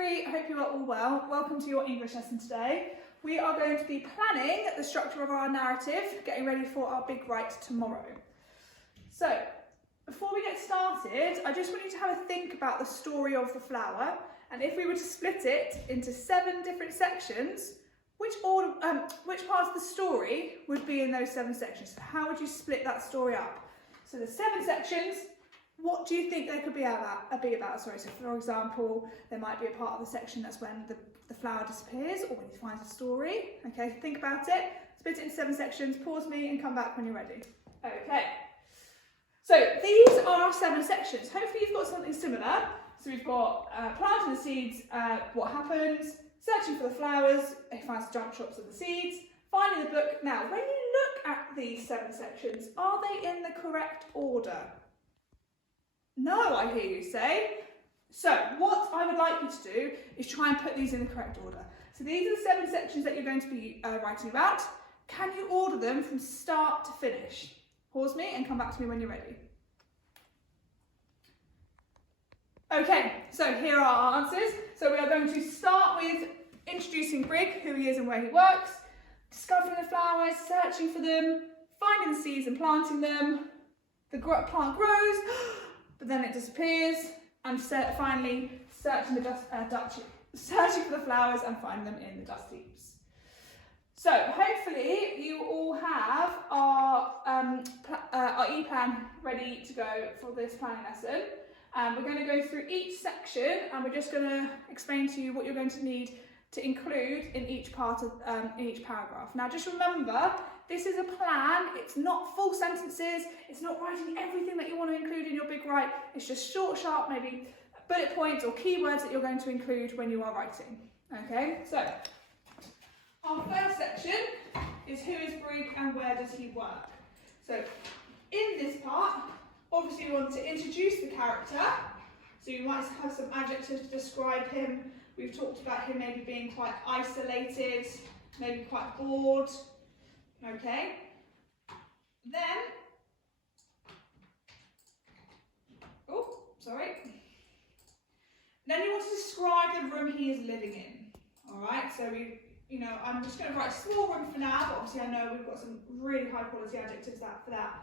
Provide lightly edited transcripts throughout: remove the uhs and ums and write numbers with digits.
three, I hope you are all well. Welcome to your English lesson today. We are going to be planning the structure of our narrative, getting ready for our big write tomorrow. So, before we get started, I just want you to have a think about the story of the flower, and if we were to split it into 7 different sections, which parts of the story would be in those 7 sections? So how would you split that story up? So the 7 sections, what do you think they could be about? So for example, there might be a part of the section that's when the flower disappears or when he finds a story. Okay, think about it, split it into 7 sections, pause me and come back when you're ready. Okay, so these are our 7 sections. Hopefully you've got something similar. So we've got planting the seeds, what happens, searching for the flowers, he finds the jump shots of the seeds, finding the book. Now, when you look at these 7 sections, are they in the correct order? No, I hear you say. So what I would like you to do is try and put these in the correct order. So these are the 7 sections that you're going to be writing about. Can you order them from start to finish? Pause me and come back to me when you're ready. Okay, so here are our answers. So we are going to start with introducing Brig, who he is and where he works, discovering the flowers, searching for them, finding the seeds and planting them. The plant grows, but then it disappears, and finally searching for the flowers and finding them in the dust heaps. So hopefully you all have our e-plan ready to go for this planning lesson. We're going to go through each section and we're just going to explain to you what you're going to need to include in each part of in each paragraph. Now just remember, this is a plan, it's not full sentences, it's not writing everything that you want to include in your big write, it's just short, sharp, maybe bullet points or keywords that you're going to include when you are writing. Okay, so our first section is who is Brig and where does he work? So in this part, obviously we want to introduce the character, so you might have some adjectives to describe him. We've talked about him maybe being quite isolated, maybe quite bored. Okay, then, then you want to describe the room he is living in. All right, so I'm just going to write a small room for now, but obviously I know we've got some really high quality adjectives for that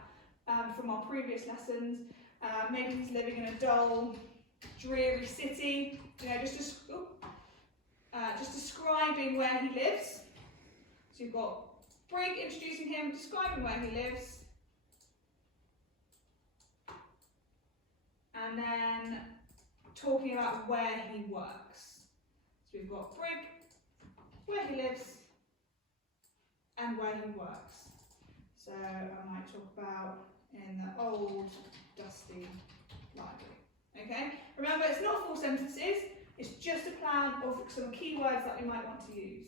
from our previous lessons. Maybe he's living in a dull, dreary city. Just describing where he lives. So you've got Brig introducing him, describing where he lives, and then talking about where he works. So we've got Brig, where he lives, and where he works. So I might talk about in the old, dusty library. Okay? Remember, it's not full sentences, it's just a plan of some keywords that we might want to use.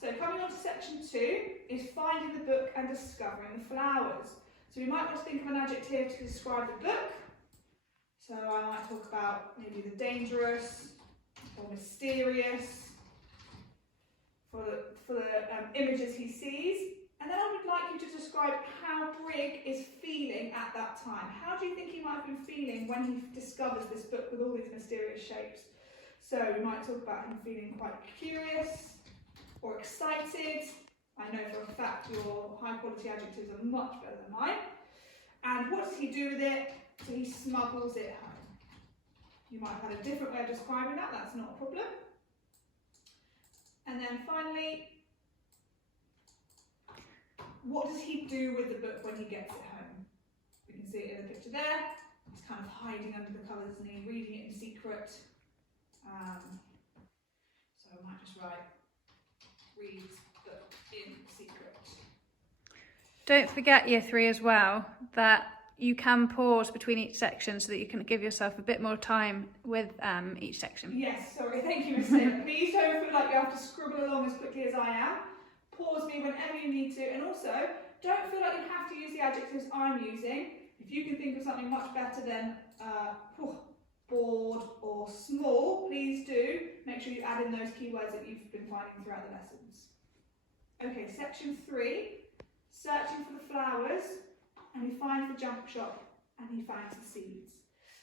So coming on to section 2 is finding the book and discovering the flowers. So we might want to think of an adjective to describe the book. So I might talk about maybe the dangerous or mysterious for the images he sees. And then I would like you to describe how Brig is feeling at that time. How do you think he might have been feeling when he discovers this book with all these mysterious shapes? So we might talk about him feeling quite curious or excited. I know for a fact your high quality adjectives are much better than mine. And what does he do with it? So he smuggles it home. You might have had a different way of describing that, that's not a problem. And then finally, what does he do with the book when he gets it home? We can see it in the picture there. He's kind of hiding under the colours and he's reading it in secret. So I might just write, reads book in secret. Don't forget, year 3 as well, that you can pause between each section so that you can give yourself a bit more time with each section. Yes, sorry, thank you, Miss Tim. Please don't feel like you have to scribble along as quickly as I am. Pause me whenever you need to, and also don't feel like you have to use the adjectives I'm using. If you can think of something much better than bored or small, please do make sure you add in those keywords that you've been finding throughout the lessons. Okay, section 3, searching for the flowers, and he finds the jump shop and he finds the seeds.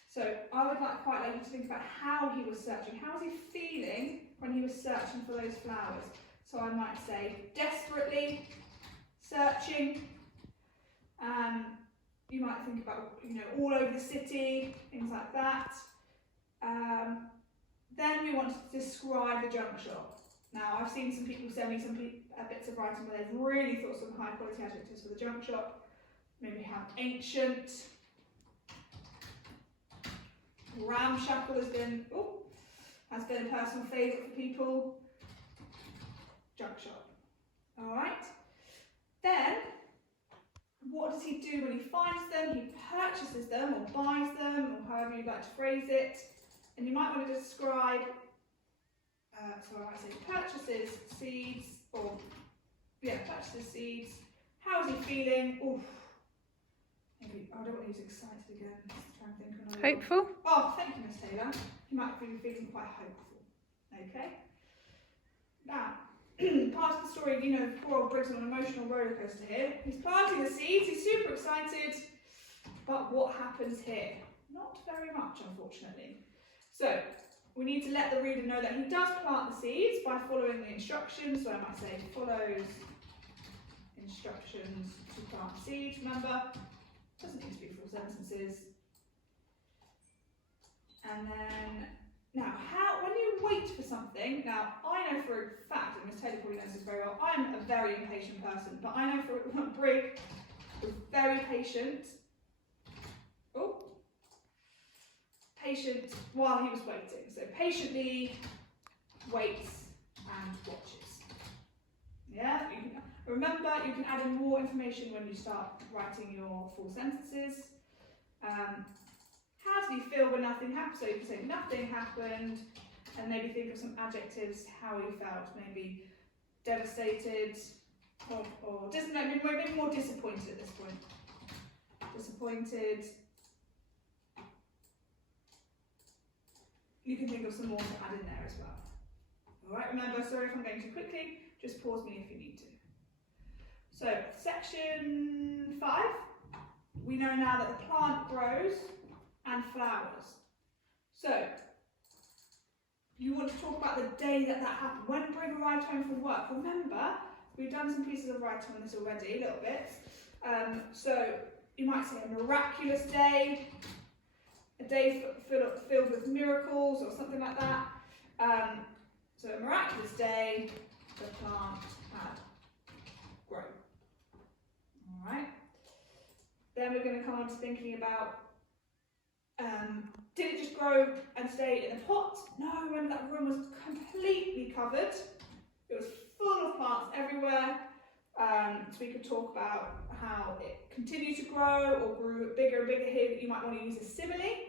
So So I would quite like you to think about how he was searching. How was he feeling when he was searching for those flowers? So I might say desperately searching. You might think about, all over the city, things like that. Then we want to describe the junk shop. Now, I've seen some people send me some bits of writing where they've really thought some high quality adjectives for the junk shop. Maybe have ancient. Ramshackle has been a personal favourite for people. Junk shop. Alright. Then, what does he do when he finds them? He purchases them or buys them, or however you'd like to phrase it. And you might want to describe, so I might say purchases seeds, purchases seeds. How is he feeling? Oof. Maybe, I don't want to use excited again. Just trying to think of another Hopeful? one. Oh, thank you, Miss Taylor. He might be feeling quite hopeful. Okay. Now, part of the story, poor old Briggs on an emotional roller coaster here. He's planting the seeds, he's super excited, but what happens here? Not very much, unfortunately. So, we need to let the reader know that he does plant the seeds by following the instructions. So I might say, follows instructions to plant seeds. Remember, doesn't need to be full sentences. And then, now, when you wait for something, now I know for a fact, and Miss Taylor probably knows this very well, I'm a very impatient person, but I know for Brig was very patient. Patient while he was waiting. So patiently waits and watches. Yeah, remember you can add in more information when you start writing your full sentences. How did he feel when nothing happened? So you can say nothing happened, and maybe think of some adjectives, how he felt, maybe devastated, or maybe more disappointed at this point. Disappointed. You can think of some more to add in there as well. Alright, remember, sorry if I'm going too quickly, just pause me if you need to. So, section 5, we know now that the plant grows and flowers. So, you want to talk about the day that happened. When Brig arrived home from work, remember, we've done some pieces of writing on this already, a little bit. So, you might say a miraculous day, a day filled with miracles or something like that. So a miraculous day, the plant had grown. Alright. Then we're going to come on to thinking about, did it just grow and stay in a pot? No, remember that room was completely covered. It was full of plants everywhere. So we could talk about how it continued to grow or grew bigger and bigger here. You might want to use a simile.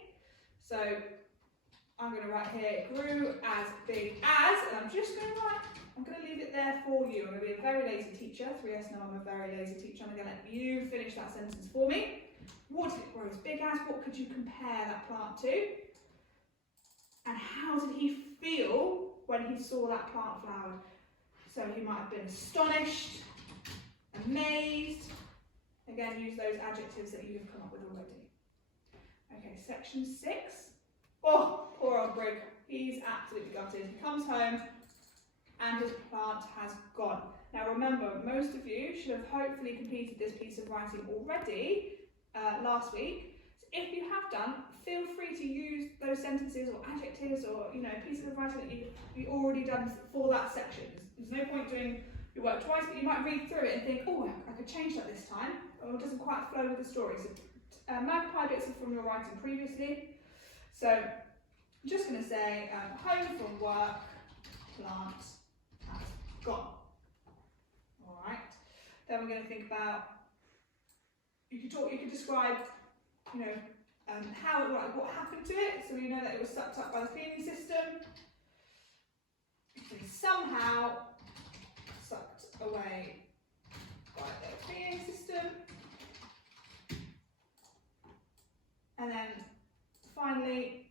So I'm going to write here, it grew as big as, and I'm going to leave it there for you. I'm going to be a very lazy teacher. 3S know I'm a very lazy teacher. I'm going to let you finish that sentence for me. What did it grow as big as? What could you compare that plant to? And how did he feel when he saw that plant flower? So he might have been astonished, amazed. Again, use those adjectives that you've come up with already. Okay, section 6. Oh, poor old Brig. He's absolutely gutted. He comes home and his plant has gone. Now remember, most of you should have hopefully completed this piece of writing already last week. So if you have done, feel free to use those sentences or adjectives or pieces of writing that you've already done for that section. There's no point doing your work twice, but you might read through it and think, oh, I could change that this time, or it doesn't quite flow with the story. So magpie bits are from your writing previously. So I'm just going to say, home from work, plant has gone. Alright. Then we're going to think about, you could describe, what happened to it. So we know that it was sucked up by the cleaning system. It's somehow sucked away by the cleaning system. And then finally,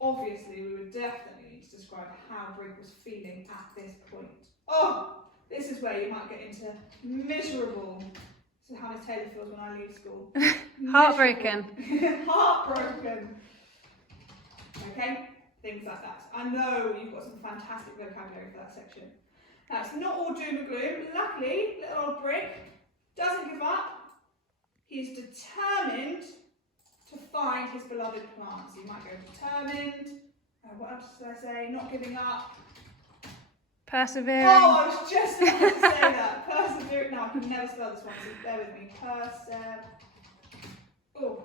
obviously, we would definitely need to describe how Brig was feeling at this point. Oh, this is where you might get into miserable So how Miss Taylor feels when I leave school. Heartbroken. Heartbroken. Okay, things like that. I know you've got some fantastic vocabulary for that section. Now, it's not all doom and gloom. Luckily, little old Brick doesn't give up. He's determined to find his beloved plants. You might go determined. What else did I say? Not giving up. Persevering. Oh, I was just about to say that. Persevering. No, I can never spell this one, so bear with me. Oh,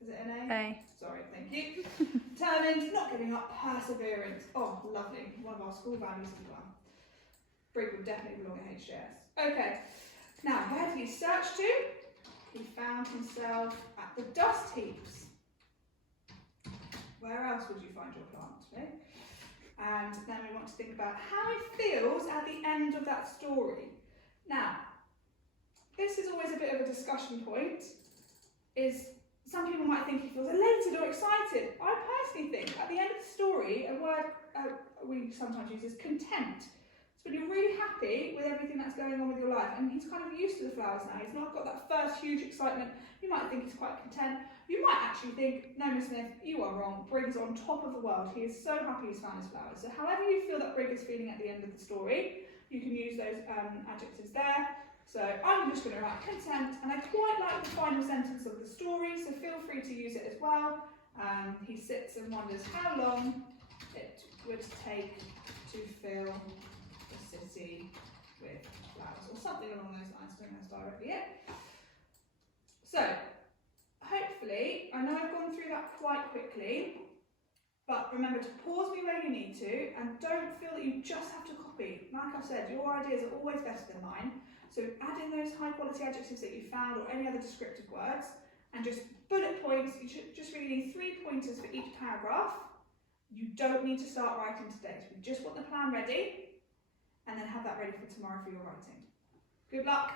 is it an A? A. Sorry, thank you. Determined, not giving up, perseverance. Oh, lovely. One of our school values as well. Brig would definitely belong at HJS. Okay, now where did he search to? He found himself at the dust heaps. Where else would you find your plant, right? And then we want to think about how he feels at the end of that story. Now, this is always a bit of a discussion point, is some people might think he feels elated or excited. I personally think at the end of the story, a word we sometimes use is content. So when you're really happy with everything that's going on with your life, and he's kind of used to the flowers now, he's not got that first huge excitement, you might think he's quite content. You might actually think, no, Miss Smith, you are wrong. Brig's on top of the world. He is so happy he's found his flowers. So however you feel that Brig is feeling at the end of the story, you can use those adjectives there. So I'm just going to write content, and I quite like the final sentence of the story, so feel free to use it as well. He sits and wonders how long it would take to fill the city with flowers, or something along those lines. I don't know if that's directly it. So, hopefully, I know I've gone through that quite quickly, but remember to pause me where you need to, and don't feel that you just have to copy. Like I've said, your ideas are always better than mine. So add in those high quality adjectives that you found, or any other descriptive words, and just bullet points. You should just really need 3 pointers for each paragraph. You don't need to start writing today. So we just want the plan ready, and then have that ready for tomorrow for your writing. Good luck.